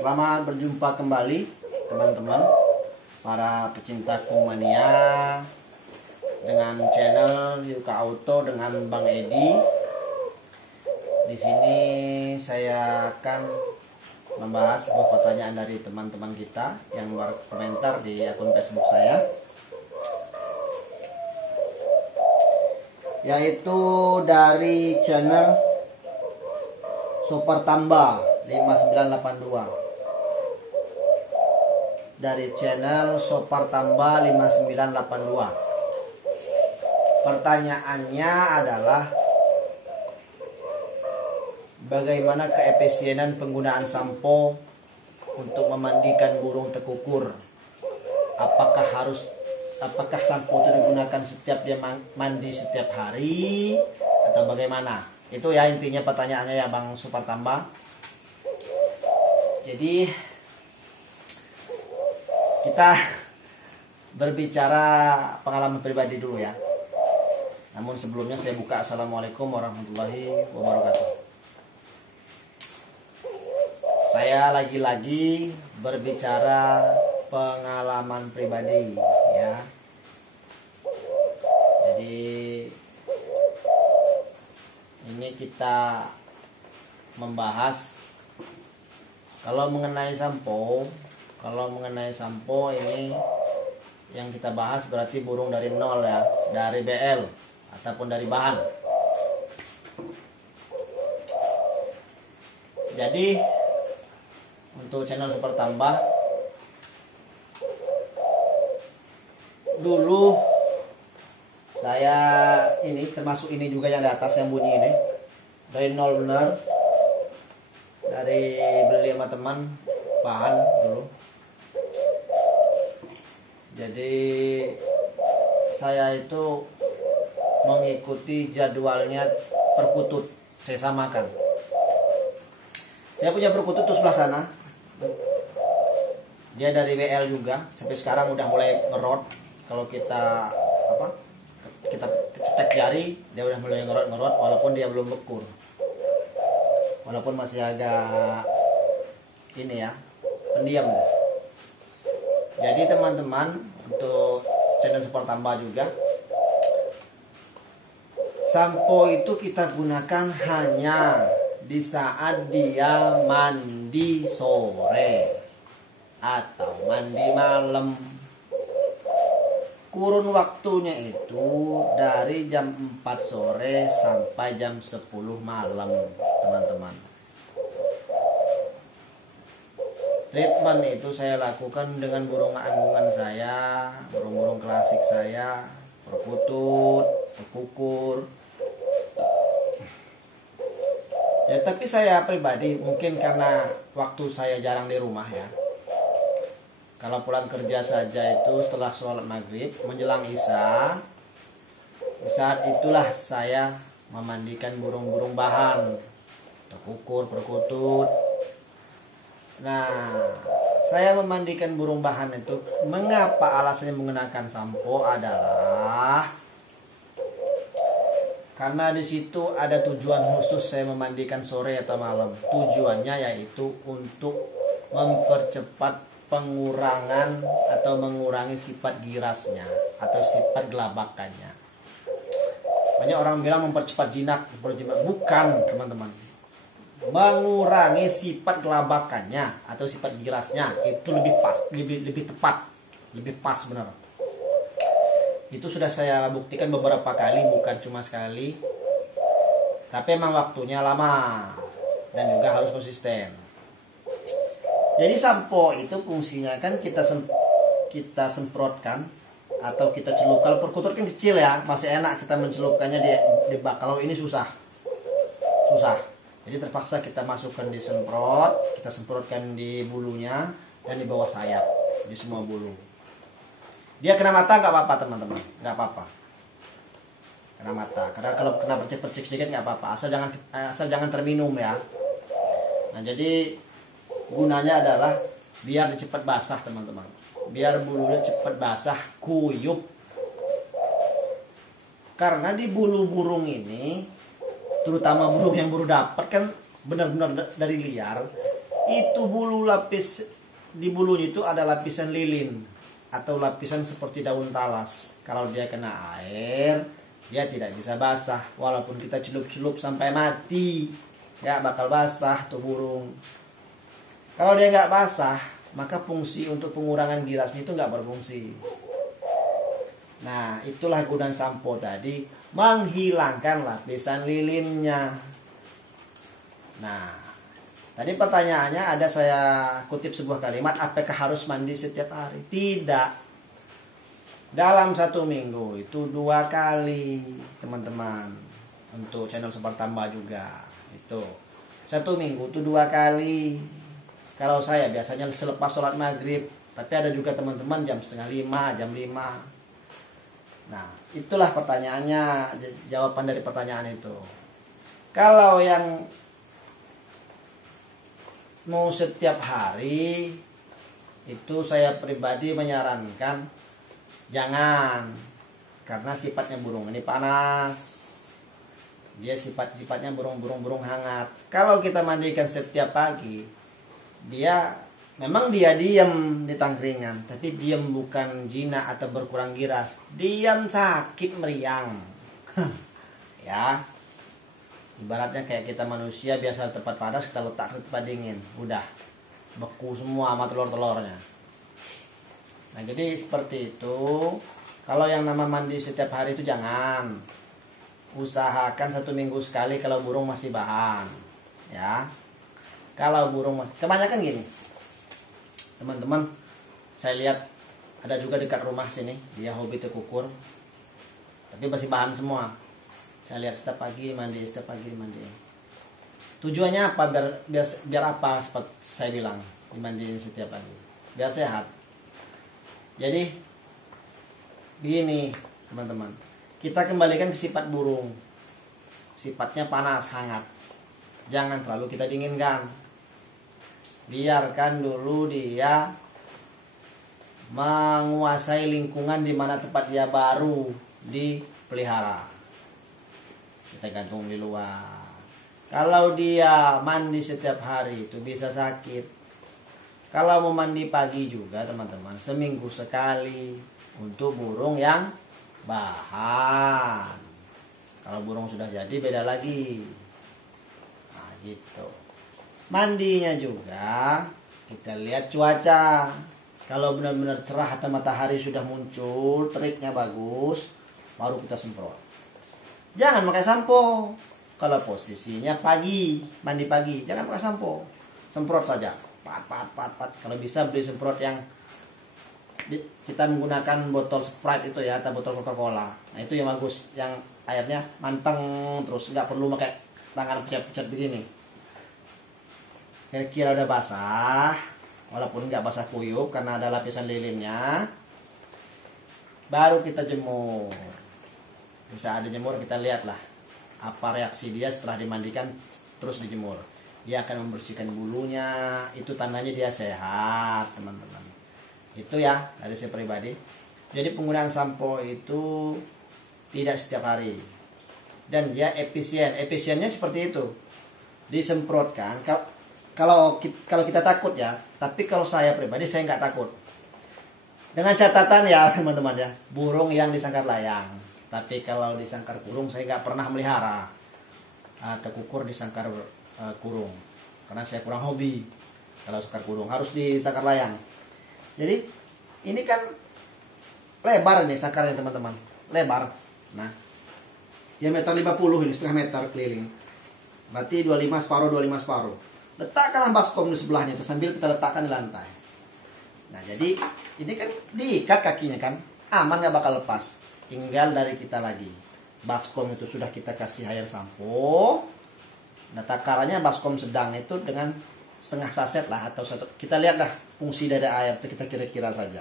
Selamat berjumpa kembali teman-teman para pecinta Kumania dengan channel Yuka Auto dengan Bang Edi. Di sini saya akan membahas sebuah pertanyaan dari teman-teman kita yang berkomentar di akun Facebook saya, yaitu dari channel Super Tamba 5982. Dari channel Sopar Tamba 5982. Pertanyaannya adalah, bagaimana keefisienan penggunaan sampo untuk memandikan burung tekukur? Apakah sampo itu digunakan setiap dia mandi setiap hari atau bagaimana? Itu ya intinya pertanyaannya ya Bang Sopar Tamba. Jadi kita berbicara pengalaman pribadi dulu ya. Namun sebelumnya saya buka Assalamualaikum warahmatullahi wabarakatuh. Saya lagi-lagi berbicara pengalaman pribadi ya. Jadi ini kita membahas kalau mengenai sampo ini yang kita bahas berarti burung dari nol ya, dari BL ataupun dari bahan. Jadi untuk channel Super Tamba, dulu saya ini termasuk ini juga yang di atas yang bunyi ini dari nol bener, dari beli sama teman bahan dulu. Jadi saya itu mengikuti jadwalnya perkutut, saya samakan. Saya punya perkutut tuh sebelah sana. Dia dari WL juga, sampai sekarang udah mulai ngerot. Kalau kita kita cetek jari, dia udah mulai ngerot walaupun dia belum bekur. Walaupun masih agak ini ya, pendiam. Jadi teman-teman, untuk channel Super Tamba juga, sampo itu kita gunakan hanya di saat dia mandi sore atau mandi malam. Kurun waktunya itu dari jam 4 sore sampai jam 10 malam, teman-teman. Treatment itu saya lakukan dengan burung anggungan saya, burung-burung klasik saya, perkutut, tekukur. Ya, tapi saya pribadi mungkin karena waktu saya jarang di rumah ya. Kalau pulang kerja saja itu setelah sholat maghrib menjelang isya, saat itulah saya memandikan burung-burung bahan, tekukur, perkutut. Nah, saya memandikan burung bahan itu, mengapa alasannya menggunakan sampo adalah karena di situ ada tujuan khusus saya memandikan sore atau malam. Tujuannya yaitu untuk mempercepat pengurangan atau mengurangi sifat girasnya atau sifat gelabakannya. Banyak orang bilang mempercepat jinak, bukan teman-teman. Mengurangi sifat gelabakannya atau sifat girasnya, itu lebih pas, lebih tepat, lebih pas benar. Itu sudah saya buktikan beberapa kali, bukan cuma sekali. Tapi emang waktunya lama dan juga harus konsisten. Jadi sampo itu fungsinya kan kita semprotkan atau kita celup. Kalau perkutut kan kecil ya, masih enak kita mencelupkannya di bak. Kalau ini susah. Jadi terpaksa kita masukkan di semprot, kita semprotkan di bulunya dan di bawah sayap, di semua bulu. Dia kena mata nggak apa-apa teman-teman, nggak apa-apa. Kena mata, karena kalau kena percik-percik sedikit nggak apa-apa, asal jangan terminum ya. Nah jadi gunanya adalah biar cepat basah teman-teman, biar bulunya cepat basah, kuyup. Karena di bulu burung ini, terutama burung yang baru dapat kan benar-benar dari liar, itu bulu lapis di bulunya itu ada lapisan lilin atau lapisan seperti daun talas. Kalau dia kena air, dia tidak bisa basah. Walaupun kita celup-celup sampai mati, nggak bakal basah tuh burung. Kalau dia nggak basah, maka fungsi untuk pengurangan girasnya itu nggak berfungsi. Nah, itulah gunaan sampo tadi, menghilangkan lapisan lilinnya. Nah, tadi pertanyaannya ada saya kutip sebuah kalimat, apakah harus mandi setiap hari? Tidak. Dalam 1 minggu itu 2 kali, teman-teman. Untuk channel Sebar Tambah juga. Itu 1 minggu itu 2 kali. Kalau saya biasanya selepas sholat maghrib. Tapi ada juga teman-teman jam 4:30, jam 5. Nah, itulah pertanyaannya, jawaban dari pertanyaan itu. Kalau yang mau setiap hari, itu saya pribadi menyarankan jangan, karena sifatnya burung ini panas, dia sifatnya burung hangat. Kalau kita mandikan setiap pagi, dia memang dia diam di tangkringan, tapi diam bukan jinak atau berkurang giras, diam sakit meriang. Ya, ibaratnya kayak kita manusia biasa tempat panas kita letak ke tempat dingin, udah beku semua sama telur-telurnya. Nah, jadi seperti itu. Kalau yang nama mandi setiap hari itu jangan. Usahakan 1 minggu sekali kalau burung masih bahan. Ya. Kalau burung masih, kebanyakan gini. Teman-teman, saya lihat ada juga dekat rumah sini, dia hobi tekukur. Tapi masih bahan semua. Saya lihat setiap pagi mandi, setiap pagi mandi. Tujuannya apa? Biar apa? Seperti saya bilang, dimandiin setiap pagi. Biar sehat. Jadi begini, teman-teman. Kita kembalikan ke sifat burung. Sifatnya panas, hangat. Jangan terlalu kita dinginkan. Biarkan dulu dia menguasai lingkungan di mana tempat dia baru dipelihara. Kita gantung di luar. Kalau dia mandi setiap hari itu bisa sakit. Kalau mau mandi pagi juga teman-teman, seminggu sekali untuk burung yang bahan. Kalau burung sudah jadi beda lagi. Nah gitu. Mandinya juga kita lihat cuaca. Kalau benar-benar cerah atau matahari sudah muncul, teriknya bagus, baru kita semprot. Jangan pakai sampo. Kalau posisinya pagi, mandi pagi, jangan pakai sampo. Semprot saja. Pat. Kalau bisa beli semprot yang kita menggunakan botol Sprite itu ya, atau botol Coca-Cola. Nah itu yang bagus, yang airnya manteng terus, nggak perlu pakai tangan pecet-pecet begini. Kira-kira udah basah, walaupun nggak basah kuyup karena ada lapisan lilinnya, baru kita jemur. Bisa ada jemur, kita lihatlah apa reaksi dia setelah dimandikan terus dijemur. Dia akan membersihkan bulunya, itu tandanya dia sehat, teman-teman. Itu ya dari saya pribadi. Jadi penggunaan sampo itu tidak setiap hari, dan dia efisien. Efisiennya seperti itu, disemprotkan. Kalau kita takut ya, tapi kalau saya pribadi saya nggak takut. Dengan catatan ya teman-teman ya, burung yang disangkar layang. Tapi kalau disangkar kurung saya nggak pernah melihara. Tekukur disangkar kurung, karena saya kurang hobi. Kalau sangkar kurung harus disangkar layang. Jadi ini kan lebar nih sangkarnya teman-teman, lebar. Nah, diameter 50 ini, setengah meter keliling. Berarti 25 separuh. Letakkanlah baskom di sebelahnya itu sambil kita letakkan di lantai. Nah, jadi ini kan diikat kakinya kan, aman nggak bakal lepas. Tinggal dari kita lagi. Baskom itu sudah kita kasih air sampo. Nah, takarannya baskom sedang itu dengan setengah saset lah, atau satu. Kita lihatlah fungsi dari air itu, kita kira-kira saja.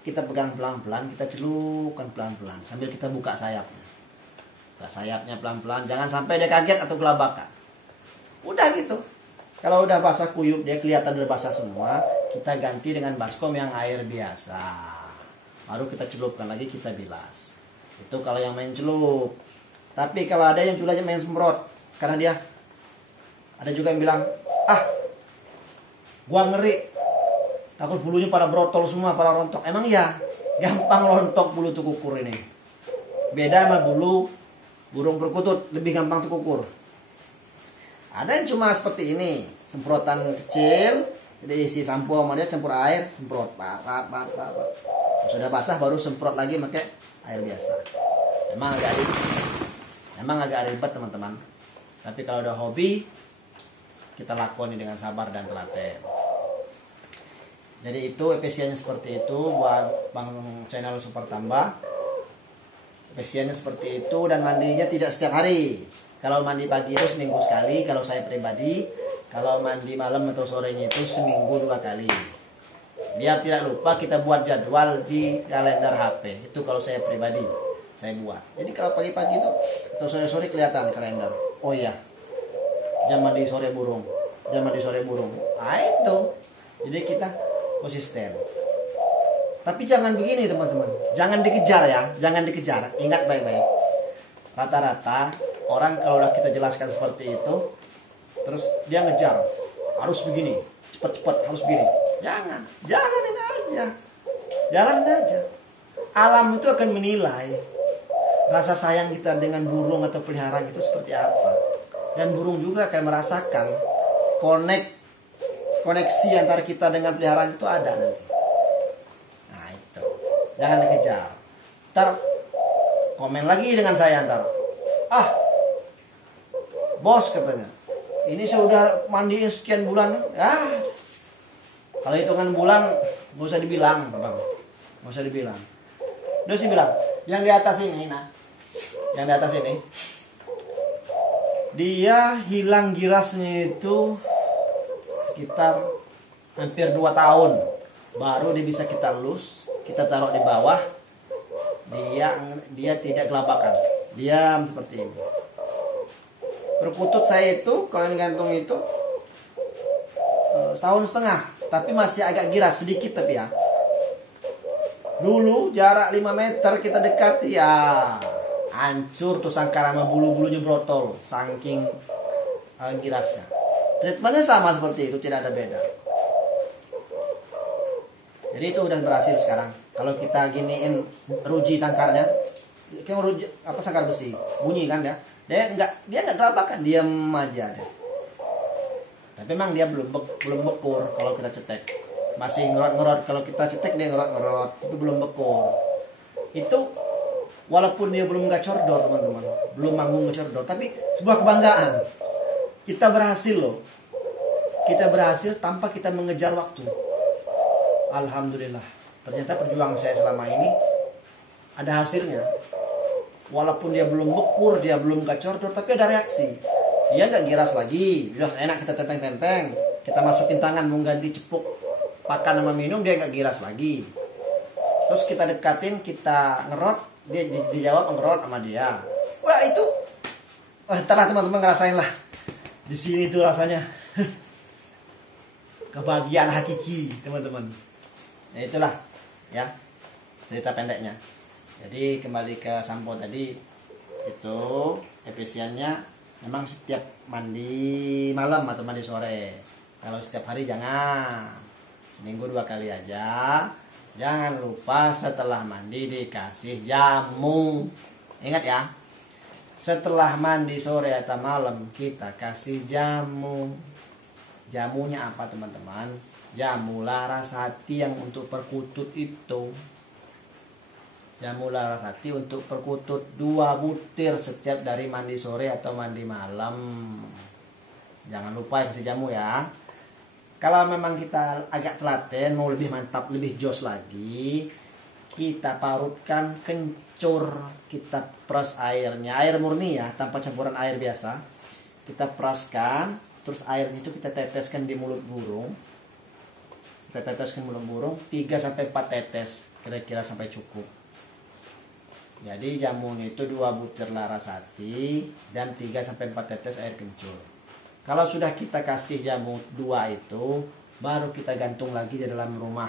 Kita pegang pelan-pelan, kita celupkan pelan-pelan sambil kita buka sayapnya. Buka sayapnya pelan-pelan, jangan sampai dia kaget atau kelabakan. Udah gitu. Kalau udah basah kuyup, dia kelihatan udah basah semua, kita ganti dengan baskom yang air biasa. Baru kita celupkan lagi, kita bilas. Itu kalau yang main celup. Tapi kalau ada yang aja main semprot, karena dia ada juga yang bilang, ah, gua ngeri, takut bulunya pada brotol semua, pada rontok. Emang iya, gampang rontok bulu tukukur ini. Beda sama bulu burung perkutut, lebih gampang tukukur. Ada yang cuma seperti ini, semprotan kecil, jadi isi sampo sama dia, campur air, semprot, sudah basah baru semprot lagi pakai air biasa. Emang agak ribet teman-teman. Tapi kalau udah hobi, kita lakoni dengan sabar dan telaten. Jadi itu efisiennya seperti itu buat Bang Channel Super Tambah. Efisiennya seperti itu, dan mandinya tidak setiap hari. Kalau mandi pagi itu seminggu sekali, kalau saya pribadi. Kalau mandi malam atau sorenya itu seminggu 2 kali. Biar tidak lupa, kita buat jadwal di kalender HP. Itu kalau saya pribadi, saya buat. Jadi kalau pagi-pagi itu atau sore-sore kelihatan kalender. Oh iya, jam mandi sore burung, jam mandi sore burung. Nah itu. Jadi kita konsisten. Tapi jangan begini teman-teman. Jangan dikejar ya, jangan dikejar. Ingat baik-baik. Rata-rata orang kalau udah kita jelaskan seperti itu, terus dia ngejar, harus begini, cepat-cepat harus begini. Jangan, jalanin aja. Jalanin aja. Alam itu akan menilai rasa sayang kita dengan burung atau peliharaan itu seperti apa. Dan burung juga akan merasakan koneksi antara kita dengan peliharaan itu ada nanti. Nah itu, jangan dikejar. Ntar komen lagi dengan saya ntar. Ah, bos katanya, ini saya udah mandiin sekian bulan. Ah, kalau hitungan bulan gak usah dibilang, bang. Gak usah dibilang. Udah sih bilang, yang di atas ini, nah, yang di atas ini, dia hilang girasnya itu sekitar hampir 2 tahun. Baru dia bisa kita elus, kita taruh di bawah. Dia tidak kelabakan, diam seperti ini. Perkutut saya itu, kalau ini gantung itu 1,5 tahun, tapi masih agak giras sedikit tapi ya. Dulu jarak 5 meter kita dekati ya, hancur tuh sangkar sama bulu-bulunya brotol, saking girasnya. Treatmentnya sama seperti itu, tidak ada beda. Jadi itu udah berhasil sekarang. Kalau kita giniin ruji sangkarnya, kayak ruji apa, sangkar besi, bunyi kan ya. Dia nggak kelabakan, diam aja deh. Tapi memang dia belum bekur kalau kita cetek. Masih ngerot-ngerot, kalau kita cetek dia ngerot-ngerot, tapi belum bekur. Itu walaupun dia belum gacordor teman-teman, belum manggung gacordor, tapi sebuah kebanggaan. Kita berhasil loh. Kita berhasil tanpa kita mengejar waktu. Alhamdulillah. Ternyata perjuangan saya selama ini ada hasilnya. Walaupun dia belum bekur, dia belum gacordor, tapi ada reaksi. Dia nggak giras lagi, sudah enak kita tenteng-tenteng. Kita masukin tangan mau ganti cepuk pakan sama minum, dia nggak giras lagi. Terus kita dekatin, kita ngerot, dia dijawab ngerot sama dia. Wah itu, ntar teman-teman ngerasain lah. Di sini tuh rasanya kebahagiaan hakiki teman-teman. Ya itulah ya cerita pendeknya. Jadi kembali ke sampo tadi, itu efisiennya memang setiap mandi malam atau mandi sore. Kalau setiap hari jangan, seminggu 2 kali aja. Jangan lupa setelah mandi dikasih jamu. Ingat ya, setelah mandi sore atau malam kita kasih jamu. Jamunya apa teman-teman? Jamu Larasati yang untuk perkutut itu. Jamu Larasati untuk perkutut 2 butir setiap dari mandi sore atau mandi malam. Jangan lupa kasih jamu ya. Kalau memang kita agak telaten, mau lebih mantap, lebih jos lagi, kita parutkan kencur, kita peras airnya, air murni ya, tanpa campuran air biasa. Kita peraskan, terus airnya itu kita teteskan di mulut burung. Kita teteskan mulut burung 3-4 tetes, kira-kira sampai cukup. Jadi jamunya itu 2 butir Larasati dan 3-4 tetes air kencur. Kalau sudah kita kasih jamu 2 itu, baru kita gantung lagi di dalam rumah.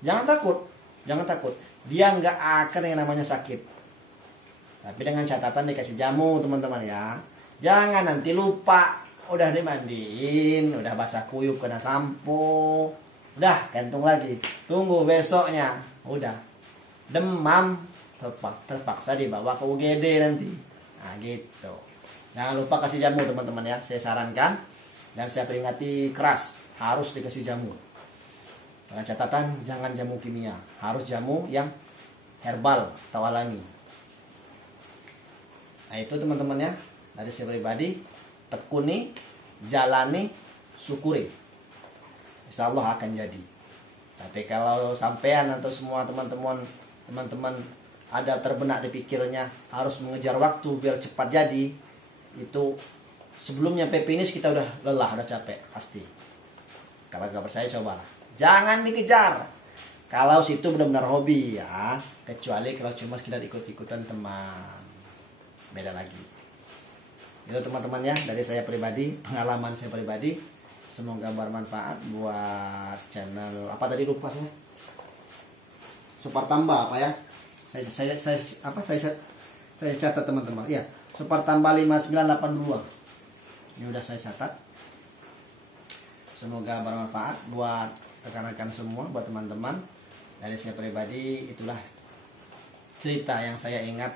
Jangan takut, jangan takut. Dia nggak akan yang namanya sakit. Tapi dengan catatan dikasih jamu teman-teman ya. Jangan nanti lupa, udah dimandiin, udah basah kuyup kena sampo, udah gantung lagi. Tunggu besoknya, udah demam, terpaksa dibawa ke UGD nanti. Nah gitu. Jangan lupa kasih jamu teman-teman ya, saya sarankan. Dan saya peringati keras, harus dikasih jamu. Dengan catatan jangan jamu kimia, harus jamu yang herbal atau alami. Nah itu teman-teman ya, dari saya pribadi, tekuni, jalani, syukuri. Insya Allah akan jadi. Tapi kalau sampean atau semua teman-teman ada terbenak di pikirnya harus mengejar waktu biar cepat jadi, itu sebelum nyampe finish kita udah lelah, udah capek pasti. Kalau nggak percaya cobalah, jangan dikejar. Kalau situ benar-benar hobi ya, kecuali kalau cuma sekedar ikut-ikutan teman, beda lagi. Itu teman-teman ya, dari saya pribadi, pengalaman saya pribadi. Semoga bermanfaat buat channel apa tadi lupa saya. Supartamba apa ya? Saya catat teman-teman. Iya, Supartamba 5982. Ini udah saya catat. Semoga bermanfaat buat rekan-rekan semua, buat teman-teman. Dari saya pribadi, itulah cerita yang saya ingat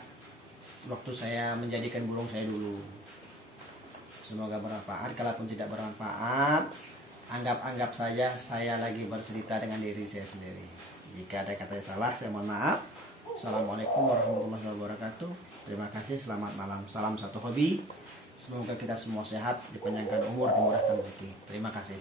waktu saya menjadikan burung saya dulu. Semoga bermanfaat. Kalaupun tidak bermanfaat, anggap saja saya lagi bercerita dengan diri saya sendiri. Jika ada kata yang salah, saya mohon maaf. Assalamualaikum warahmatullahi wabarakatuh. Terima kasih, selamat malam. Salam satu hobi. Semoga kita semua sehat, dipanjangkan umur, dimurahkan rezeki. Terima kasih.